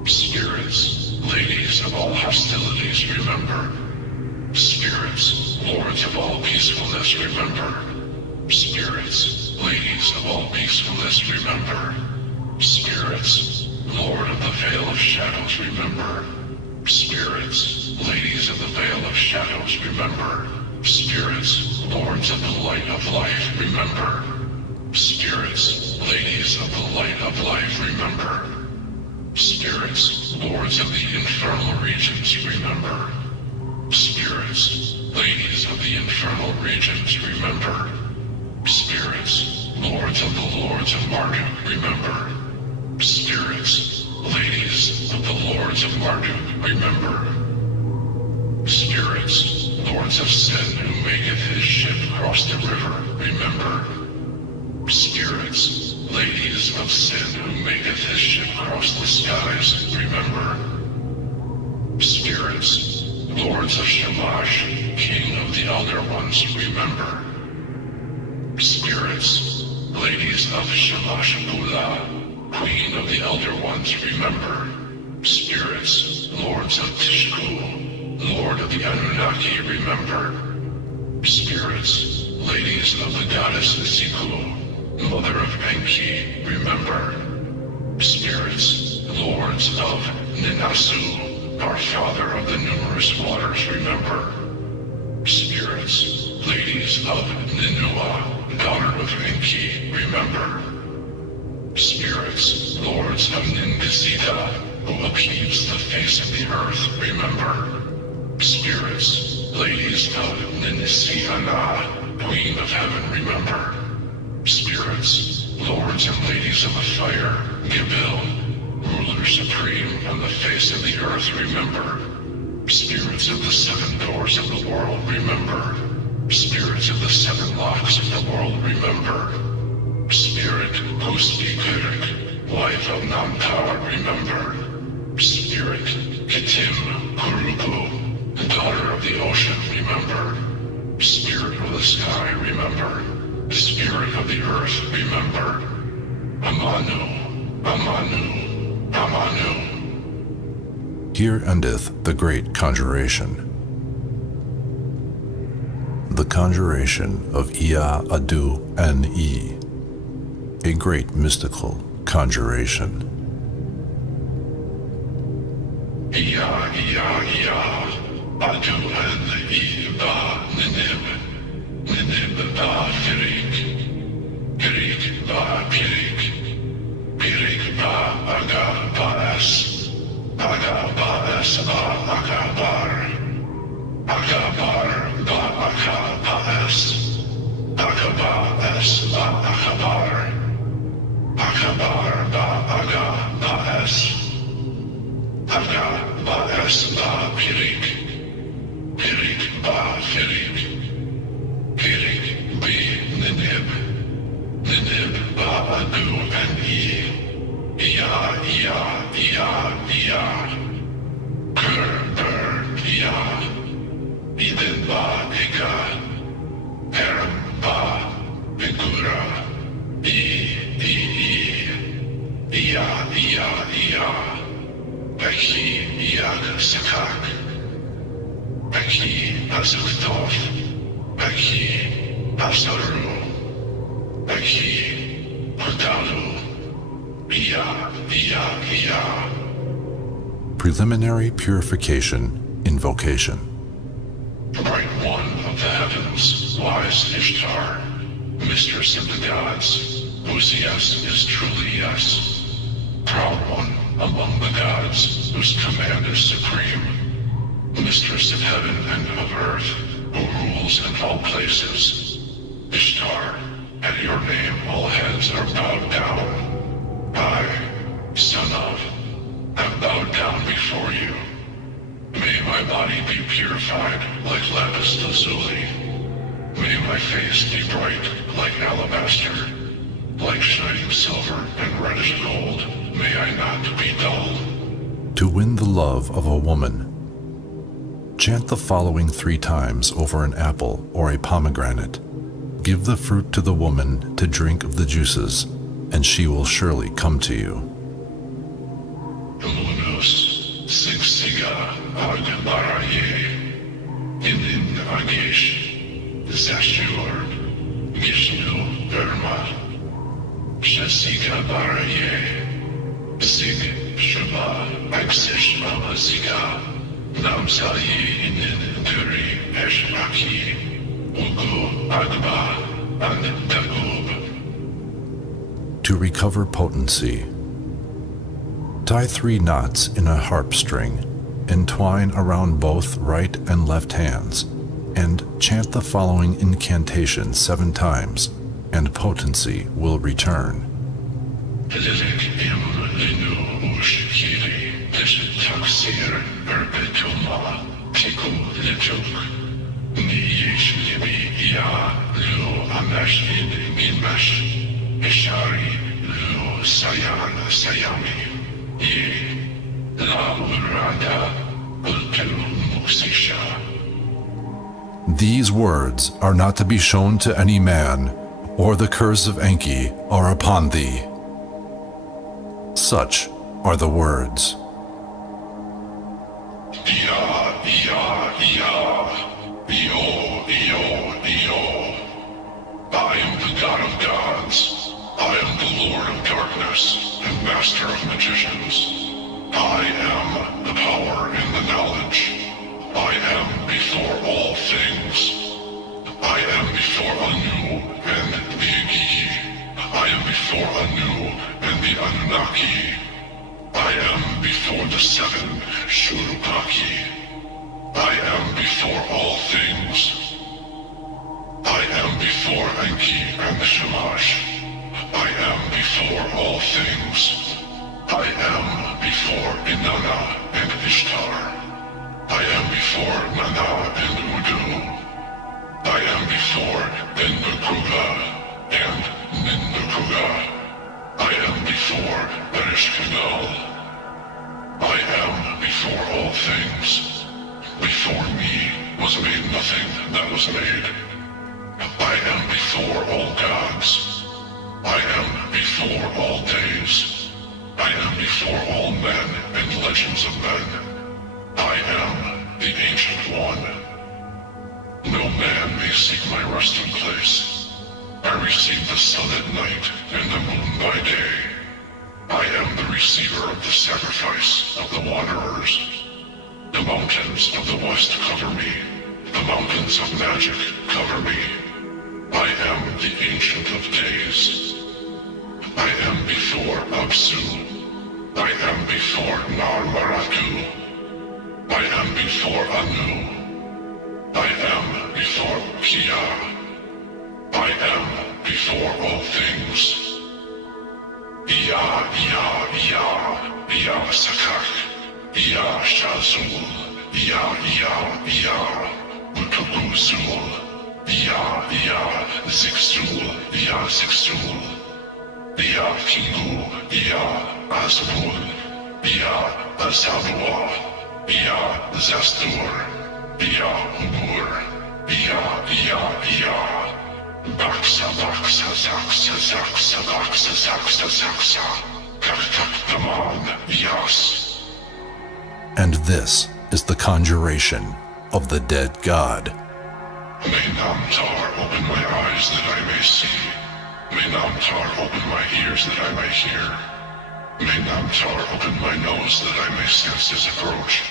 Spirits, ladies of all hostilities, remember. Spirits, lords of all peacefulness, remember. Spirits, ladies of all peacefulness, remember. Spirits, lord of the veil of shadows, remember. Spirits, ladies of the veil of shadows, remember. Spirits, lords of the light of life, remember. Spirits, ladies of the light of life, remember. Spirits, lords of the infernal regions, remember. Spirits, ladies of the infernal regions, remember. Spirits, lords of the lords of Marduk, remember. Spirits, ladies of the lords of Marduk, remember. Spirits, lords of sin who maketh his ship cross the river, remember. Spirits, ladies of sin who maketh his ship cross the skies, remember. Spirits, lords of Shamash, king of the elder ones, remember. Spirits, ladies of Shamash Bula, queen of the elder ones, remember. Spirits, lords of Tishku, lord of the Anunnaki, remember. Spirits, ladies of the goddess Ziku, mother of Enki, remember. Spirits, lords of Ninasu, our father of the numerous waters, remember. Spirits, ladies of Ninua, daughter of Enki, remember. Spirits, lords of Ninkasita, who upheaves the face of the earth, remember. Spirits, ladies of Ninisiana, queen of heaven, remember. Spirits, lords and ladies of the fire, Gibil, ruler supreme on the face of the earth, remember. Spirits of the seven doors of the world, remember. Spirits of the seven locks of the world, remember. Spirit, Kusti-Kurik, wife of Namtar, remember. Spirit, Kitim, Kuruku, daughter of the ocean, remember. Spirit of the sky, remember. Spirit of the earth, remember. Amanu, Amanu, Amanu. Here endeth the Great Conjuration. The Conjuration of Ia Adu Ne, a great mystical Conjuration. Preliminary Purification Invocation. Bright one of the heavens, wise Ishtar, mistress of the gods, whose yes is truly yes. Proud one among the gods, whose command is supreme. Mistress of heaven and of earth, who rules in all places. Ishtar, at your name all heads are bowed down. I, son of, have bowed down before you. May my body be purified like lapis lazuli. May my face be bright like alabaster, like shining silver and reddish gold. May I not be dull. To win the love of a woman. Chant the following 3 times over an apple or a pomegranate. Give the fruit to the woman to drink of the juices, and she will surely come to you. Luminous, Sigsiga, Agabaraye, Inin Agish, Zashur, Gishnu, Burma, Shasiga Baraye, Sig, Shaba, Axish, Mamaziga, Namsayi, Inin, Duri, Eshaki, Ugu, Agba, and Tagub. To recover potency. Tie 3 knots in a harp string, entwine around both right and left hands, and chant the following incantation 7 times, and potency will return. These words are not to be shown to any man, or the curse of Enki are upon thee. Such are the words. I am the God of gods. I am the Lord of darkness and master of magicians. I am the power and the knowledge. I am before all things. I am before Anew and the Igi. I am before Anew and the Anunnaki. I am before the 7 Shurupaki. I am before all things. I am before Enki and the Shamash. I am before all things. I am before Inanna and Ishtar. I am before Nana and Udu. I am before Ennukuga and Ninnukuga. I am before Ereshkigal. I am before all things. Before me was made nothing that was made. I am before all gods. I am before all days. I am before all men and legends of men. I am the Ancient One. No man may seek my resting place. I receive the sun at night and the moon by day. I am the receiver of the sacrifice of the wanderers. The mountains of the west cover me. The mountains of magic cover me. I am the Ancient of Days. I am before Absu. I am before Marduk. I am before Anew. I am before Pia. I am before all things. Ia Sakak. Ia Shazul. Ia Utukuzul. Ia Zixul. Ia Zixul. Ia Kingu. Ia Azmul. Ia Azabua. Ia Zastur. Ia Ubur. Ia. Baksa, Zaksa, Kaktaktaman, Yas. And this is the conjuration of the dead god. May Namtar open my eyes that I may see. May Namtar open my ears that I may hear. May Namtar open my nose that I may sense his approach.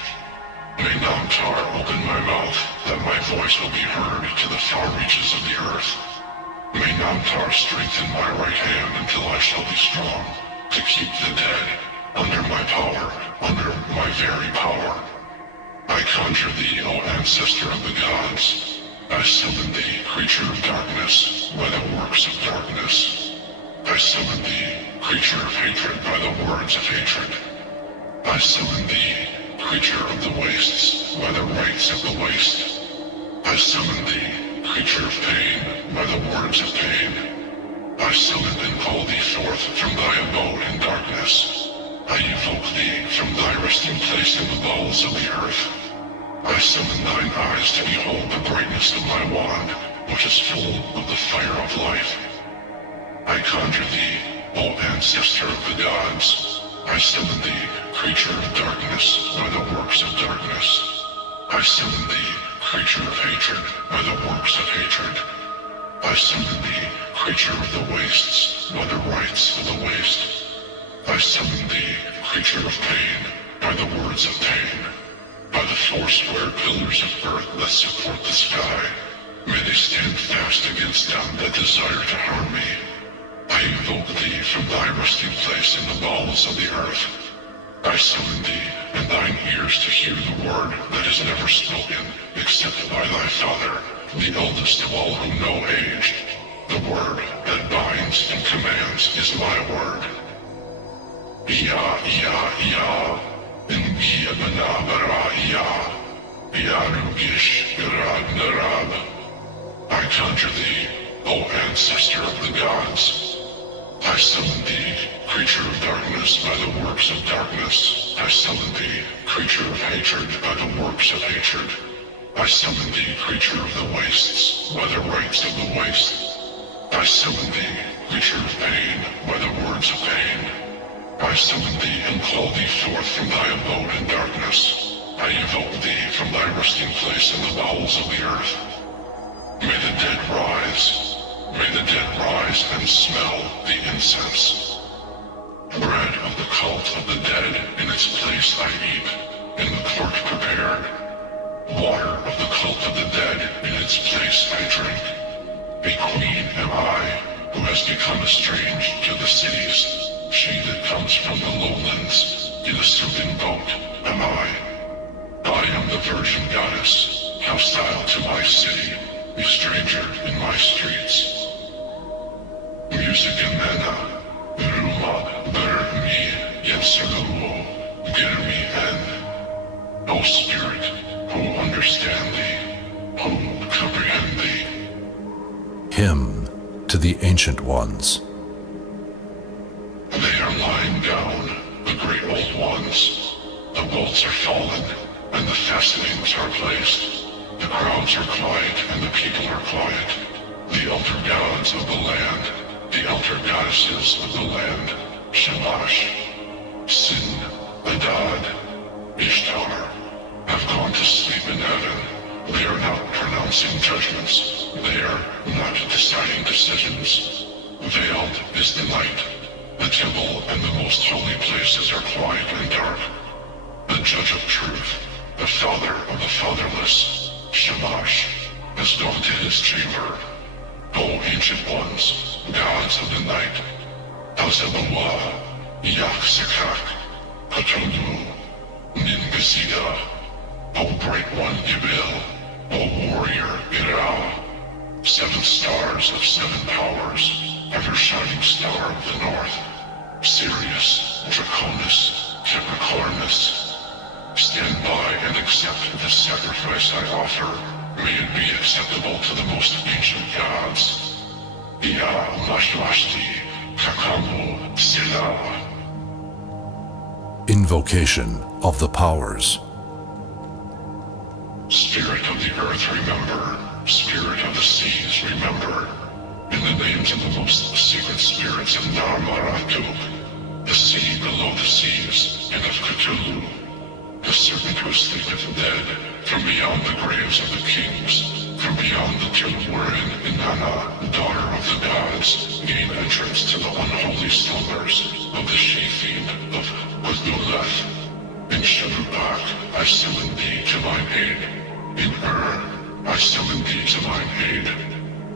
May Namtar open my mouth that my voice will be heard to the far reaches of the earth. May Namtar strengthen my right hand until I shall be strong, to keep the dead under my power, under my very power. I conjure thee, O ancestor of the gods. I summon thee, creature of darkness, by the works of darkness. I summon thee, creature of hatred, by the words of hatred. I summon thee, creature of the wastes, by the rites of the waste. I summon thee, creature of pain, by the words of pain. I summon and call thee forth from thy abode in darkness. I evoke thee from thy resting place in the bowels of the earth. I summon thine eyes to behold the brightness of my wand, which is full of the fire of life. I conjure thee, O ancestor of the gods. I summon thee, creature of darkness, by the works of darkness. I summon thee, creature of hatred, by the works of hatred. I summon thee, creature of the wastes, by the rites of the waste. I summon thee, creature of pain, by the words of pain. By the four square pillars of earth that support the sky, may they stand fast against them that desire to harm me. I evoke thee from thy resting place in the bowels of the earth. I summon thee, and thine ears to hear the word that is never spoken, except by thy Father, the eldest of all who know age. The word that binds and commands is my word. Ia. Ingia Manabara Ia. Iarugish Narab. I conjure thee, O ancestor of the gods. I summon thee, creature of darkness, by the works of darkness. I summon thee, creature of hatred, by the works of hatred. I summon thee, creature of the wastes, by the rites of the waste. I summon thee, creature of pain, by the words of pain. I summon thee and call thee forth from thy abode in darkness. I evoke thee from thy resting place in the bowels of the earth. May the dead rise. May the dead rise and smell the incense. Bread of the cult of the dead in its place I eat, in the court prepared. Water of the cult of the dead in its place I drink. A queen am I, who has become estranged to the cities. She that comes from the lowlands, in a soothing boat am I. I am the virgin goddess, hostile to my city, a stranger in my streets. Music and mana, Ruma, Bermi, Yensaluo, Germi En. O spirit, who understand thee, who comprehend thee. Hymn to the Ancient Ones. They are lying down, the great old ones. The bolts are fallen, and the fastenings are placed. The crowds are quiet, and the people are quiet. The elder gods of the land, the elder goddesses of the land, Shamash, Sin, Adad, Ishtar, have gone to sleep in heaven. They are not pronouncing judgments. They are not deciding decisions. Veiled is the night. The temple and the most holy places are quiet and dark. The judge of truth, the father of the fatherless, Shamash, has gone to his chamber. O ancient ones, gods of the night, Tazabawa, Yaksekak, Katonu, Ningazida, O bright one Ibil, O warrior Irao, 7 stars of 7 powers, ever shining star of the north, Sirius, Draconis, Capricornus. Stand by and accept the sacrifice I offer. May it be acceptable to the most ancient gods. Ia Mashwashti, Kakamu, Sila. Invocation of the Powers. Spirit of the earth, remember. Spirit of the seas, remember. In the names of the most secret spirits of Marduk, the sea below the seas, and of Cthulhu, the serpent who sleepeth dead, from beyond the graves of the kings, from beyond the tomb wherein Inanna, daughter of the gods, gained entrance to the unholy slumbers of the she-fiend of Cthulhu. In Shadubak, I summon thee to mine aid. In I summon thee to mine aid.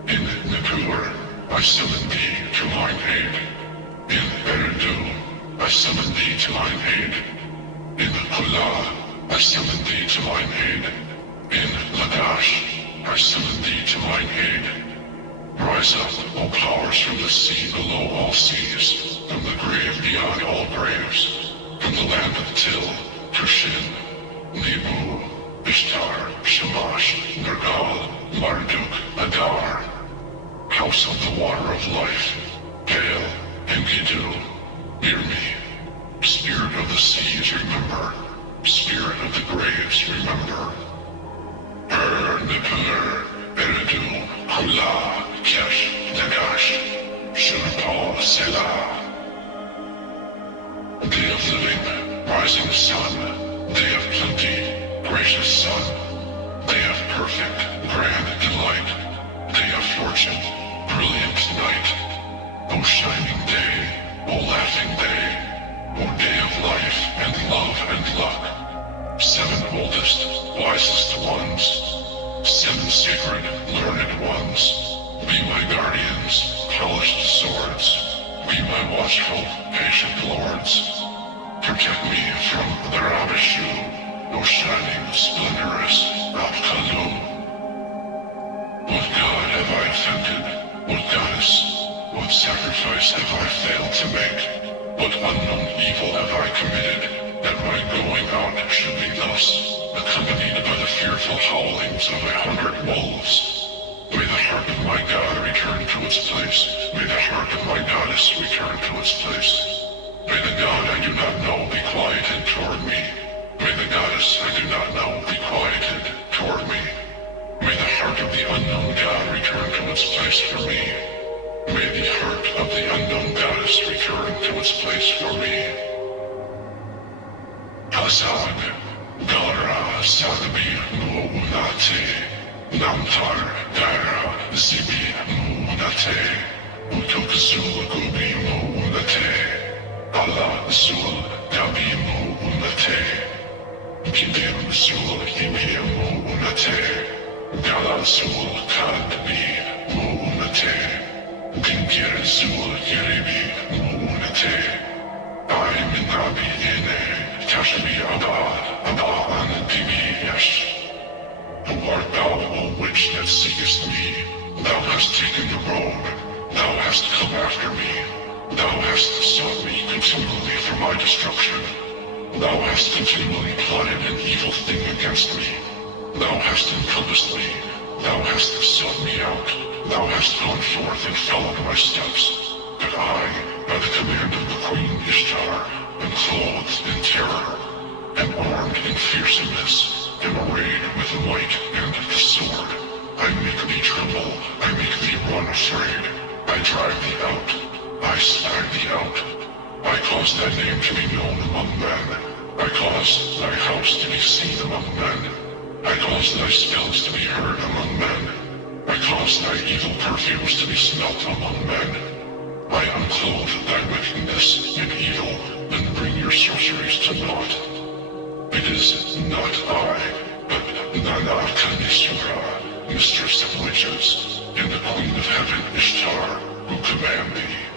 In Nippur, I summon thee to mine aid. In Eridu, I summon thee to mine aid. In Kula, I summon thee to mine aid. In Lagash, I summon thee to mine aid. Rise up, O powers from the sea below all seas, from the grave beyond all graves, from the land of Til, Tushin, Nibu, Ishtar, Shamash, Nergal, Marduk, Adar. House of the water of life, Pale, Enkidu, hear me. Spirit of the seas, remember. Spirit of the graves, remember. Nippur, Eridu, Kula, Kesh, Nagash, Shurpal, Selah. Day of living, rising sun, day of plenty, gracious sun, day of perfect, grand delight, day of fortune, brilliant night, O shining day, O laughing day, O day of life and love and luck, 7 oldest, wisest ones, 7 sacred, learned ones, be my guardians, polished swords, be my watchful, patient lords. Protect me from the Rabishu, O shining, splendorous Apkalu. What god have I offended? What goddess? What sacrifice have I failed to make? What unknown evil have I committed, that my going out should be thus, accompanied by the fearful howlings of 100 wolves? May the heart of my god return to its place. May the heart of my goddess return to its place. May the god I do not know be quieted toward me. May the goddess I do not know be quieted toward me. May the heart of the unknown god return to its place for me. May the heart of the unknown goddess return to its place for me. Hazag, Gara, Sagabi, Mu'unate, Namtar, Gara, Zibi, Mu'unate, Utokazul, Gubi, Mu'unate. Allah Zul Gabimu Unate Kidim Zul Himimu Unate Gala Zul Kadbi Mu'unate Dinkir Zul Yiribi Mu'unate I Minabi Ine Tashbi Abba Anadibi Yash. Who art thou, O witch that seekest me? Thou hast taken the road, thou hast come after me. Thou hast sought me continually for my destruction. Thou hast continually plotted an evil thing against me. Thou hast encompassed me. Thou hast sought me out. Thou hast gone forth and followed my steps. But I, by the command of the Queen Ishtar, am clothed in terror, am armed in fearsomeness, am arrayed with might and the sword. I make thee tremble. I make thee run afraid. I drive thee out. I snag thee out. I cause thy name to be known among men. I cause thy house to be seen among men. I cause thy spells to be heard among men. I cause thy evil perfumes to be smelt among men. I unclothe thy wickedness and evil, and bring your sorceries to naught. It is not I, but Nana-Kanisura, mistress of witches, and the queen of heaven Ishtar, who command thee.